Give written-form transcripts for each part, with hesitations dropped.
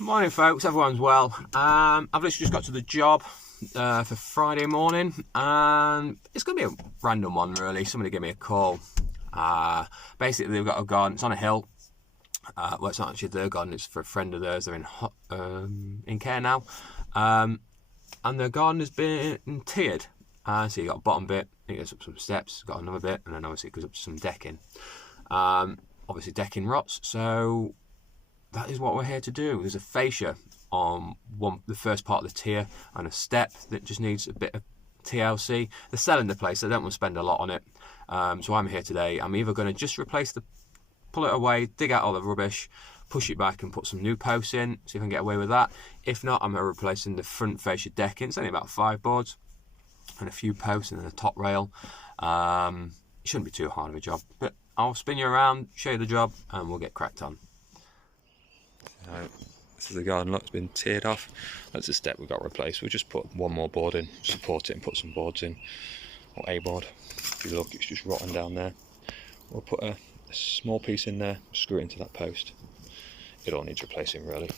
Morning folks, everyone's well. I've literally just got to the job for Friday morning, and it's going to be a random one really. Somebody gave me a call. Basically they've got a garden, it's on a hill. Well, it's not actually their garden, it's for a friend of theirs. They're in care now. And their garden has been tiered. So you got a bottom bit, it goes up some steps, got another bit, and then obviously it goes up to some decking. Obviously decking rots, so that is what we're here to do. There's a fascia on the first part of the tier and a step that just needs a bit of TLC. They're selling the place, they don't want to spend a lot on it. So I'm here today. I'm either going to just pull it away, dig out all the rubbish, push it back and put some new posts in, see if I can get away with that. If not, I'm replacing the front fascia decking. It's only about 5 boards and a few posts and then a top rail. It shouldn't be too hard of a job, but I'll spin you around, show you the job, and we'll get cracked on. This is the garden look, it's been tiered off. That's the step we've got replaced. We'll just put one more board in, support it and put some boards in, or a board. If you look, it's just rotten down there. We'll put a small piece in there, screw it into that post. It all needs replacing really.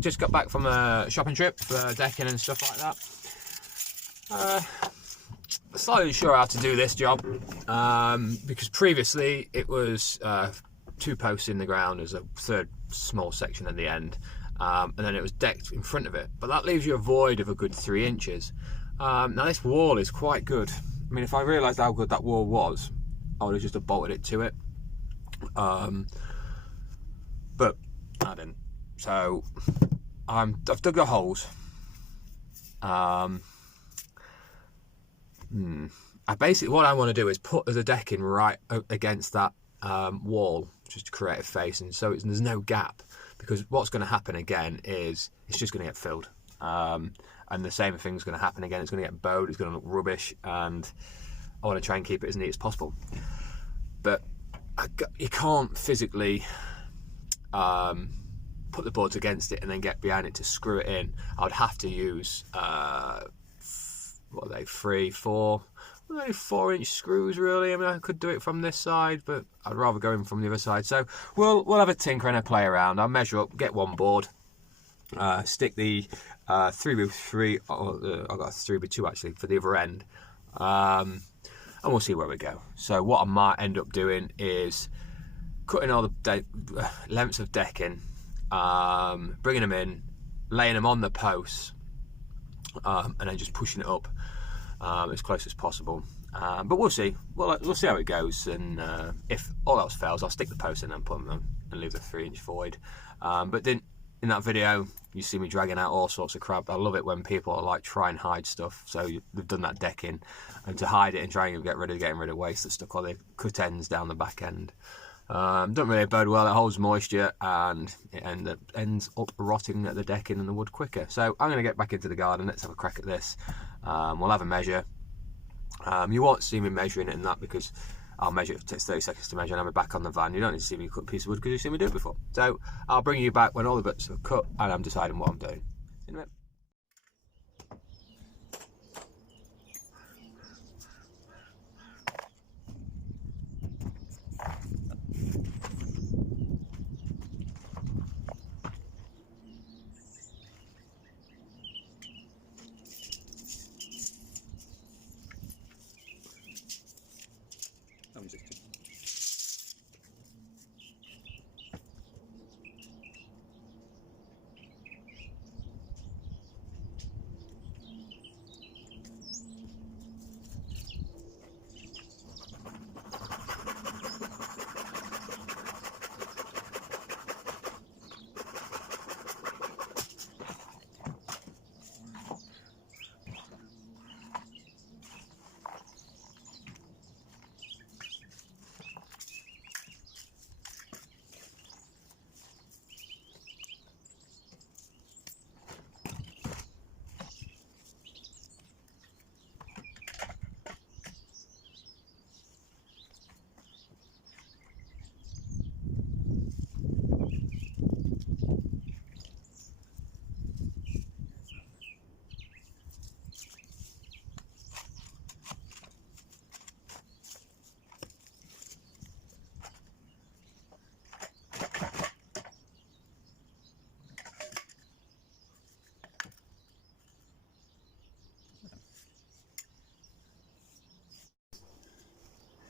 just got back from a shopping trip for decking and stuff like that. Slightly unsure how to do this job because previously it was 2 posts in the ground as a third small section at the end, and then it was decked in front of it, but that leaves you a void of a good 3 inches. Now this wall is quite good. I mean, if I realised how good that wall was, I would have just bolted it to it, but I didn't. So I've dug the holes. Basically what I want to do is put the decking right against that wall, just to create a face, and so there's no gap, because what's going to happen again is it's just going to get filled, and the same thing's going to happen again. It's going to get bowed, it's going to look rubbish, and I want to try and keep it as neat as possible. But you can't physically put the boards against it and then get behind it to screw it in. I would have to use what are they, 3, 4, only 4-inch screws really. I mean, I could do it from this side, but I'd rather go in from the other side. So we'll have a tinker and a play around. I'll measure up, get one board, stick the 3x3, I've got a 3x2 actually for the other end, and we'll see where we go. So what I might end up doing is cutting all the lengths of decking, bringing them in, laying them on the posts, and then just pushing it up as close as possible. But we'll see. We'll see how it goes, and if all else fails, I'll stick the posts in and put them on and leave the 3-inch void. But then in that video, you see me dragging out all sorts of crap. I love it when people are like try and hide stuff. So they've done that decking, and to hide it and try and getting rid of waste that's stuck, or they cut ends down the back end. Don't really bode well. It holds moisture and it ends up rotting at the decking and the wood quicker. So I'm going to get back into the garden. Let's have a crack at this. We'll have a measure. You won't see me measuring it in that, because I'll measure it. It takes 30 seconds to measure, and I'll be back on the van. You don't need to see me cut a piece of wood because you've seen me do it before. So I'll bring you back when all the bits are cut and I'm deciding what I'm doing. See you in a minute.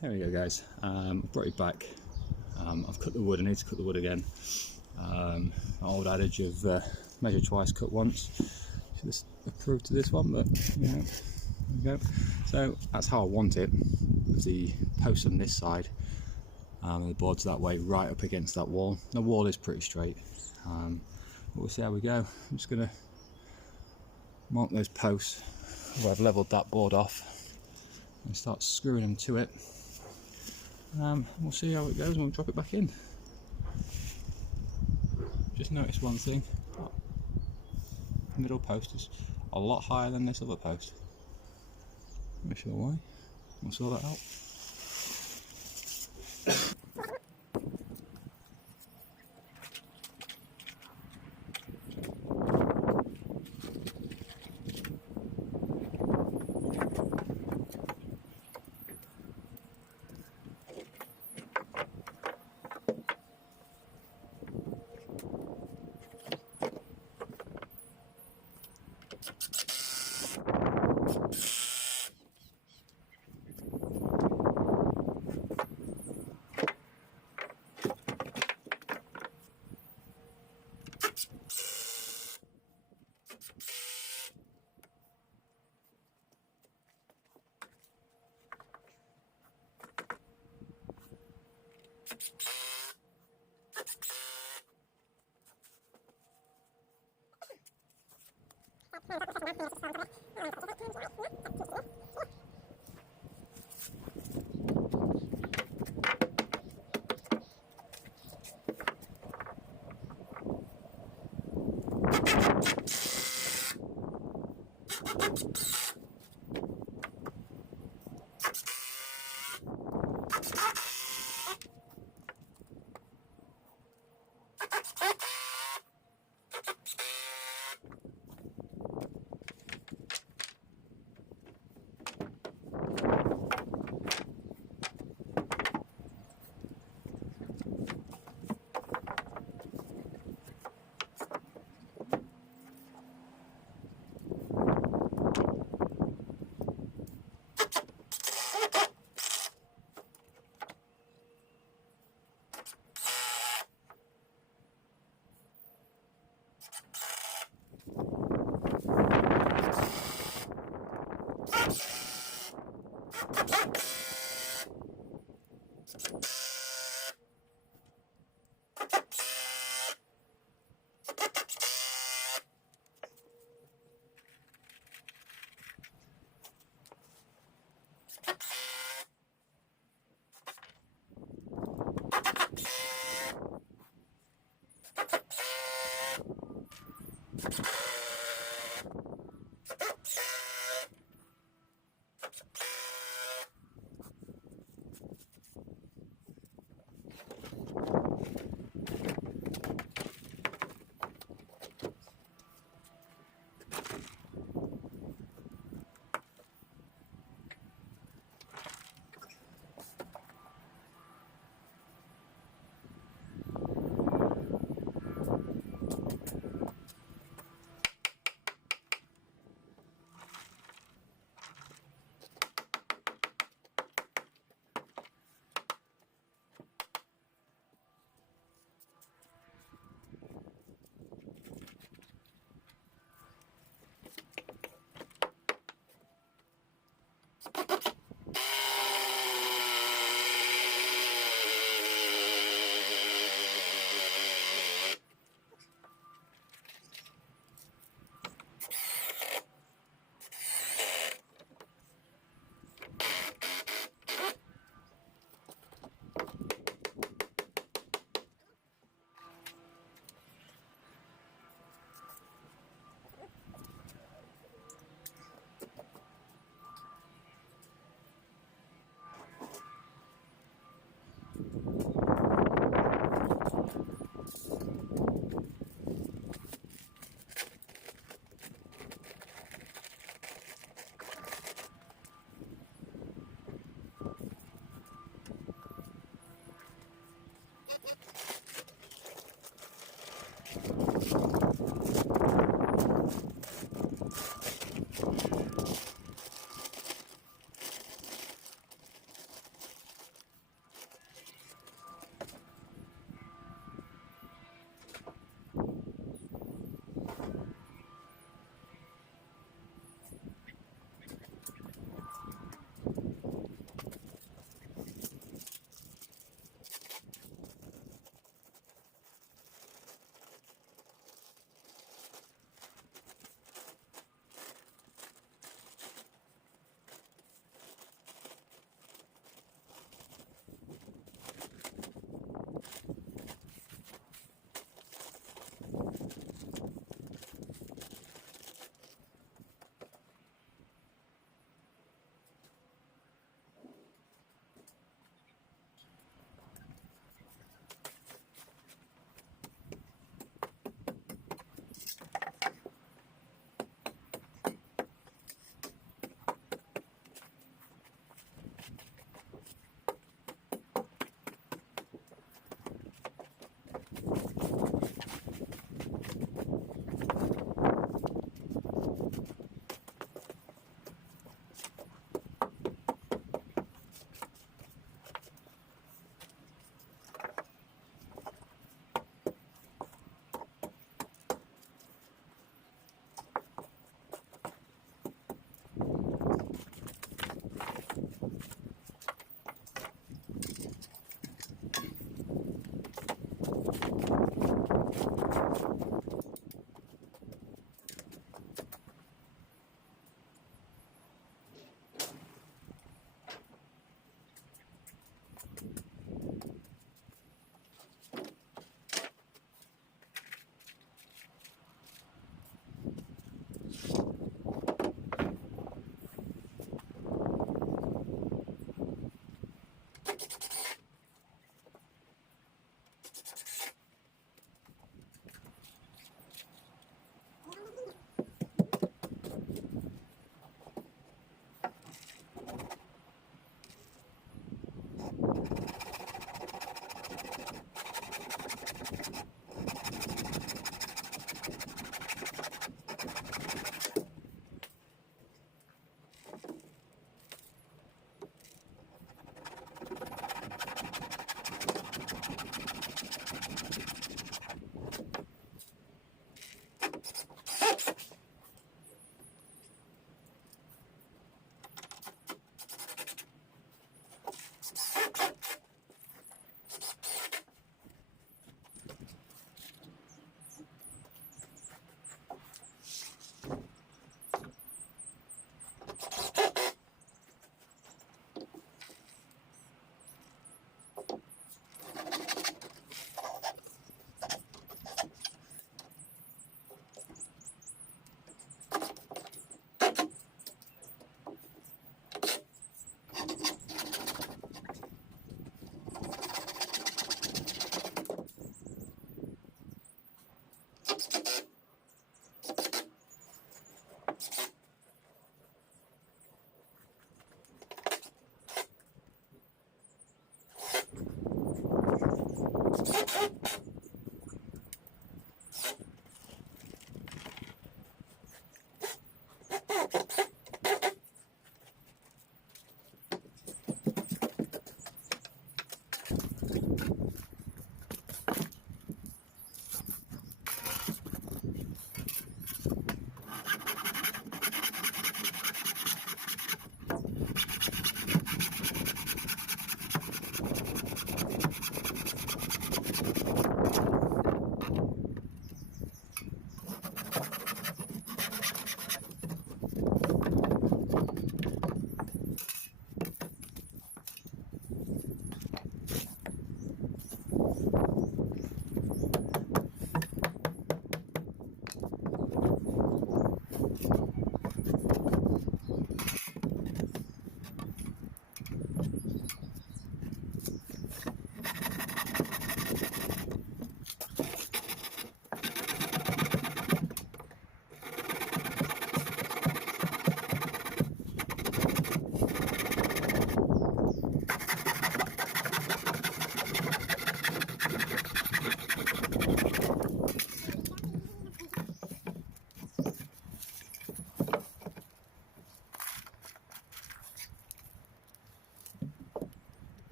There we go, guys. Brought it back. I've cut the wood. I need to cut the wood again. Old adage of measure twice, cut once. Should have approved to this one, but yeah, there we go. So that's how I want it. The post on this side, and the boards that way, right up against that wall. The wall is pretty straight, but we'll see how we go. I'm just going to mark those posts where I've levelled that board off and start screwing them to it. We'll see how it goes and we'll drop it back in. Just noticed one thing. The middle post is a lot higher than this other post. Not sure why. We'll sort that out.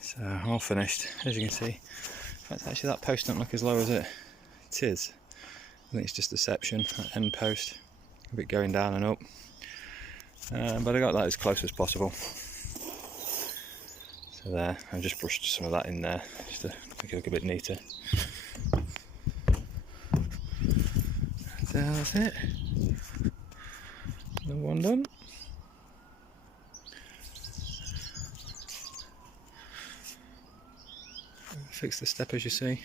So all finished, as you can see. In fact, actually that post don't look as low as it is. I think it's just deception, that end post, a bit going down and up. But I got that as close as possible. So there, I just brushed some of that in there, just to make it look a bit neater. So that's it. Another one done. Fix the step as you see.